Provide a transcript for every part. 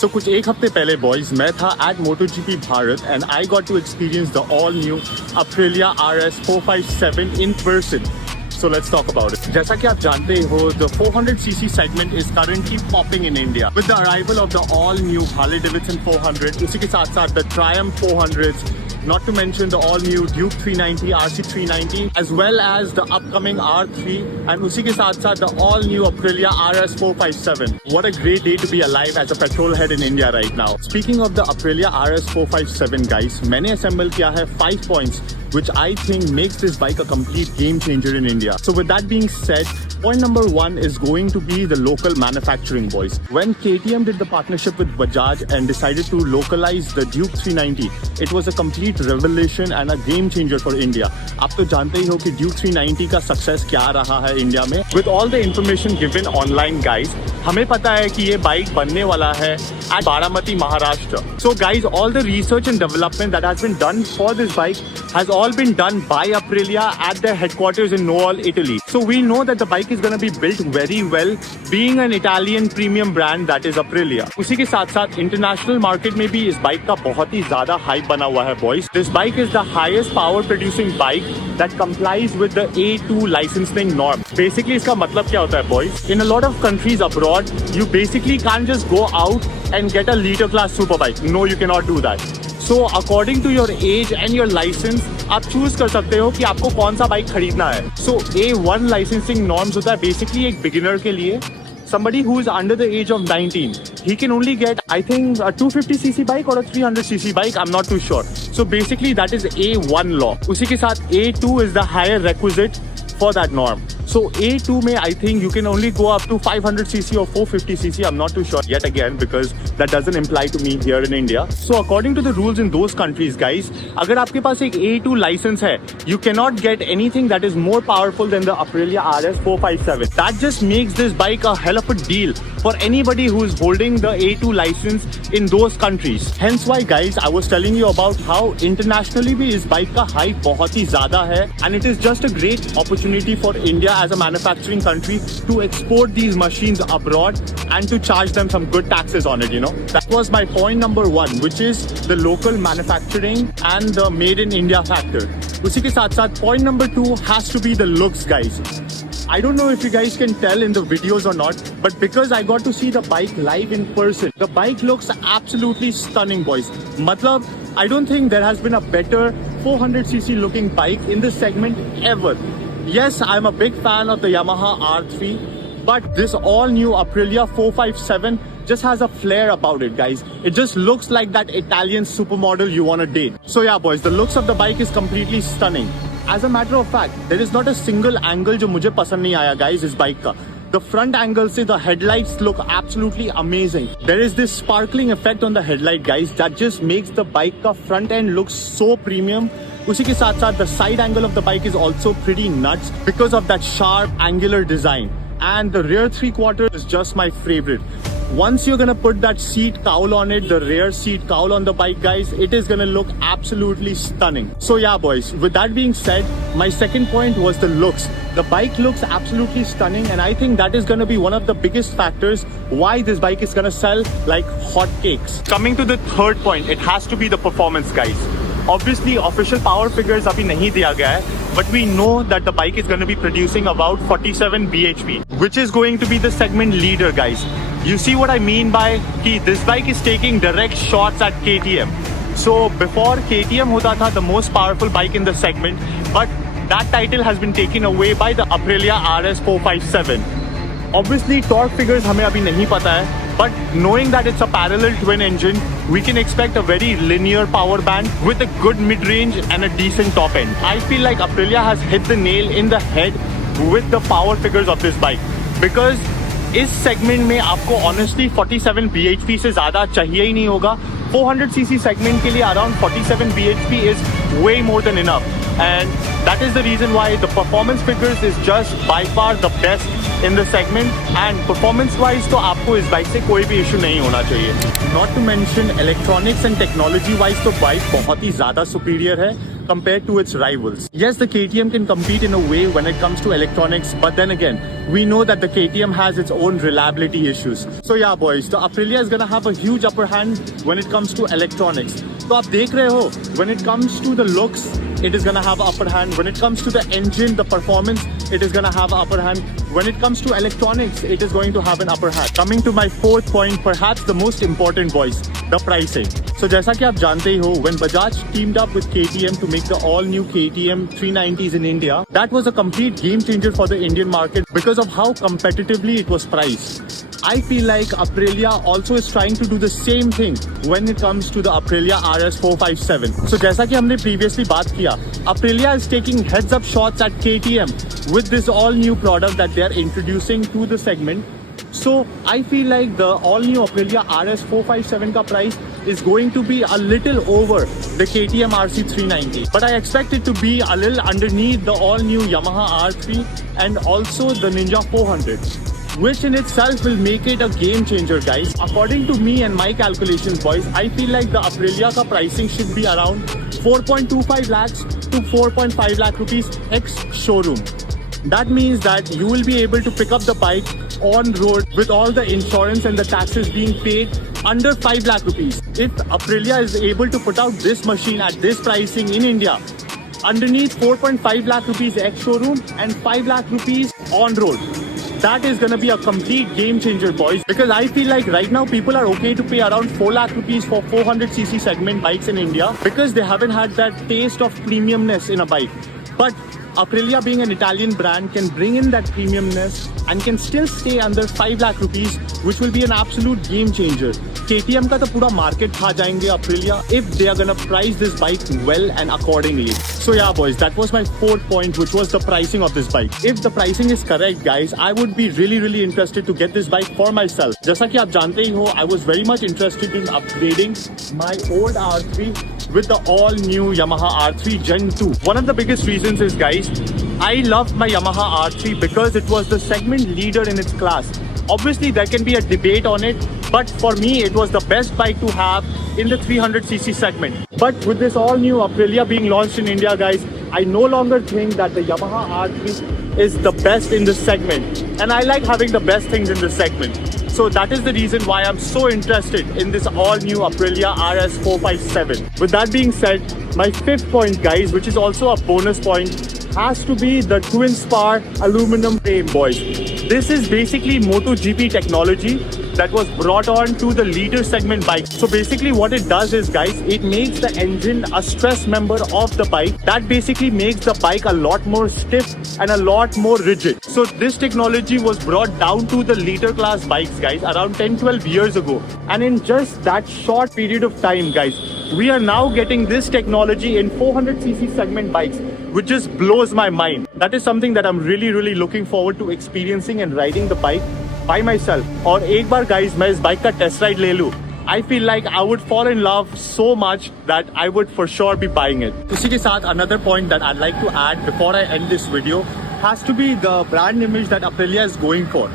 So कुछ एक हफ्ते पहले बॉयज मैं था at MotoGP Bharat and I got to experience the all new Aprilia RS 457 in person. So let's talk about it. जैसा कि आप जानते हो, the 400cc segment is currently popping in India with the arrival of the all new Harley Davidson 400. उसी के साथ साथ the Triumph 400s. Not to mention the all-new Duke 390, RC 390, as well as the upcoming R3, and उसी के साथ-साथ the all-new Aprilia RS 457. What a great day to be alive as a petrol head in India right now. Speaking of the Aprilia RS 457, guys, मैंने assemble किया है 5 points, which I think makes this bike a complete game changer in India. So with that being said, point number 1 is going to be the local manufacturing, boys. When KTM did the partnership with Bajaj and decided to localize the Duke 390, it was a complete revelation and a game changer for India. आप तो जानते ही हो कि Duke 390 का success क्या रहा है India में. With all the information given online, guys, हमें पता है कि ये बाइक बनने वाला है at Baramati, Maharashtra. So guys, all the research and development that has been done for this bike has all been done by Aprilia at their headquarters in Noal, Italy. So we know that the bike is going to be built very well, being an Italian premium brand that is Aprilia. उसी के साथ साथ international market में भी इस bike का बहुत ही ज़्यादा hype बना हुआ है boys. This bike is the highest power producing bike that complies with the A2 licensing norm. Basically इसका मतलब क्या होता है boys? In a lot of countries abroad, you basically can't just go out and get a liter class superbike. No, you cannot do that. So according to your age and your license, आप choose कर सकते हो कि आपको कौन सा bike खरीदना है. So A1 licensing norms होता है basically एक beginner के लिए. Somebody who is under the age of 19, he can only get, I think, a 250cc bike or a 300cc bike. I'm not too sure. So basically that is A1 law. उसी के साथ A2 is the higher requisite for that norm. So A2 में I think you can only go up to 500cc or 450cc. I'm not too sure yet again because that doesn't apply to me here in India. So according to the rules in those countries, guys, अगर आपके पास एक A2 license है, you cannot get anything that is more powerful than the Aprilia RS 457. That just makes this bike a hell of a deal for anybody who is holding the A2 license in those countries. Hence why, guys, I was telling you about how internationally भी इस bike का hype बहुत ही ज़्यादा है, and it is just a great opportunity for India as a manufacturing country to export these machines abroad and to charge them some good taxes on it, you know. That was my point number 1, which is the local manufacturing and the made in India factor. उसी के साथ साथ point number 2 has to be the looks, guys. I don't know if you guys can tell in the videos or not, but because I got to see the bike live in person, the bike looks absolutely stunning, boys. Matlab, I don't think there has been a better 400cc looking bike in this segment ever. Yes, I'm a big fan of the Yamaha R3, but this all new Aprilia 457 just has a flair about it, guys. It just looks like that Italian supermodel you want to date. So yeah, boys, the looks of the bike is completely stunning. As a matter of fact, there is not a single angle जो मुझे पसंद नहीं आया, guys, इस bike का. The front angle से the headlights look absolutely amazing. There is this sparkling effect on the headlight, guys, that just makes the bike का front end look so premium. उसी के साथ साथ the side angle of the bike is also pretty nuts because of that sharp angular design. And the rear 3/4 is just my favorite. Once you're gonna put that seat cowl on it, the rear seat cowl on the bike, guys, it is gonna look absolutely stunning. So yeah, boys, with that being said, my second point was the looks. The bike looks absolutely stunning, and I think that is gonna be one of the biggest factors why this bike is gonna sell like hotcakes. Coming to the third point, it has to be the performance, guys. Obviously, official power figures अभी नहीं दिया गया है, but we know that the bike is going to be producing about 47 bhp, which is going to be the segment leader, guys. You see what I mean by कि this bike is taking direct shots at KTM. So before KTM होता था the most powerful bike in the segment, but that title has been taken away by the Aprilia RS 457. Obviously, torque figures हमें अभी नहीं पता है, but knowing that it's a parallel twin engine, we can expect a very linear power band with a good mid-range and a decent top end. I feel like Aprilia has hit the nail in the head with the power figures of this bike, because इस segment में आपको honestly 47 bhp से ज़्यादा चाहिए ही नहीं होगा. 400cc segment के लिए around 47 bhp is way more than enough, and that is the reason why the performance figures is just by far the best in the segment. And performance wise तो आपको इस बाइक से कोई भी issue नहीं होना चाहिए. Not to mention electronics and technology wise तो बाइक बहुत ही ज़्यादा superior है. compared to its rivals. Yes, the KTM can compete in a way when it comes to electronics, but then again, we know that the KTM has its own reliability issues. So yeah boys, the Aprilia is gonna have a huge upper hand when it comes to electronics. So आप देख रहे हो, when it comes to the looks, it is gonna have an upper hand. When it comes to the engine, the performance, it is gonna have an upper hand. When it comes to electronics, it is going to have an upper hand. Coming to my fourth point, perhaps the most important boys, the pricing. So जैसा कि आप जानते ही हो, when Bajaj teamed up with KTM to make the all-new KTM 390s in India, that was a complete game changer for the Indian market because of how competitively it was priced. I feel like Aprilia also is trying to do the same thing when it comes to the Aprilia RS 457. So जैसा कि हमने previously बात किया, Aprilia is taking heads-up shots at KTM with this all-new product that they are introducing to the segment. So I feel like the all-new Aprilia RS 457 का price is going to be a little over the KTM RC 390. But I expect it to be a little underneath the all-new Yamaha R3 and also the Ninja 400. Which in itself will make it a game changer guys. According to me and my calculations boys, I feel like the Aprilia ka pricing should be around 4.25 lakhs to 4.5 lakh rupees ex showroom. That means that you will be able to pick up the bike on road with all the insurance and the taxes being paid under 5 lakh rupees. If Aprilia is able to put out this machine at this pricing in India, underneath 4.5 lakh rupees ex showroom and 5 lakh rupees on road, that is gonna be a complete game changer boys, because I feel like right now people are okay to pay around 4 lakh rupees for 400cc segment bikes in India because they haven't had that taste of premiumness in a bike. But Aprilia being an Italian brand can bring in that premiumness and can still stay under 5 lakh rupees, which will be an absolute game changer. KTM का तो पूरा market खा जाएंगे Aprilia if they are gonna price this bike well and accordingly. So yeah boys, that was my fourth point, which was the pricing of this bike. If the pricing is correct guys, I would be really interested to get this bike for myself. जैसा कि आप जानते ही हो, I was very much interested in upgrading my old R3 with the all new Yamaha R3 Gen 2. One of the biggest reasons is guys, I loved my Yamaha R3 because it was the segment leader in its class. Obviously there can be a debate on it, but for me it was the best bike to have in the 300cc segment. But with this all new Aprilia being launched in India guys, I no longer think that the Yamaha R3 is the best in this segment, and I like having the best things in this segment. So that is the reason why I'm so interested in this all new Aprilia RS 457. With that being said, my fifth point guys, which is also a bonus point, has to be the twin spar aluminum frame boys. This is basically MotoGP technology that was brought on to the leader segment bike. So basically what it does is guys, it makes the engine a stress member of the bike. That basically makes the bike a lot more stiff and a lot more rigid. So this technology was brought down to the leader class bikes guys around 10-12 years ago. And in just that short period of time guys, we are now getting this technology in 400cc segment bikes, which just blows my mind. That is something that I'm really looking forward to experiencing and riding the bike by myself. और एक बार guys मैं इस bike का test ride ले लूँ, I feel like I would fall in love so much that I would for sure be buying it. इसी के साथ another point that I'd like to add before I end this video has to be the brand image that Aprilia is going for.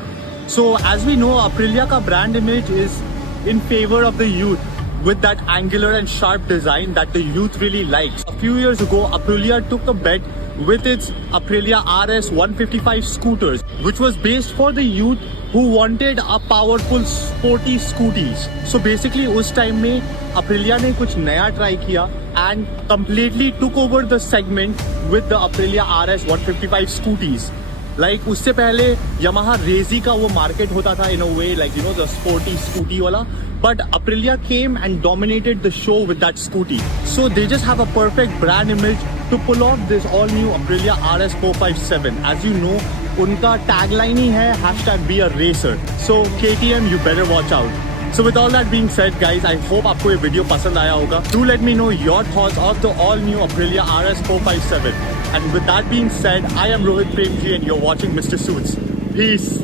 So as we know, Aprilia का brand image is in favor of the youth, with that angular and sharp design that the youth really likes. A few years ago, Aprilia took a bet with its Aprilia RS 155 scooters, which was based for the youth who wanted a powerful sporty scooties. So basically उस time में Aprilia ने कुछ नया try किया and completely took over the segment with the Aprilia RS 155 scooties. Like उससे पहले Yamaha Rezi का वो market होता था in a way, like you know, the sporty scooty वाला. But Aprilia came and dominated the show with that scooty. So they just have a perfect brand image to pull off this all new Aprilia RS 457. As you know, उनका tagline ही है #be a racer. So KTM, you better watch out. So with all that being said guys, I hope आपको ये video पसंद आया होगा. Do let me know your thoughts of the all new Aprilia RS 457. And with that being said, I am Rohit Premji and you're watching Mr. Suits. Peace.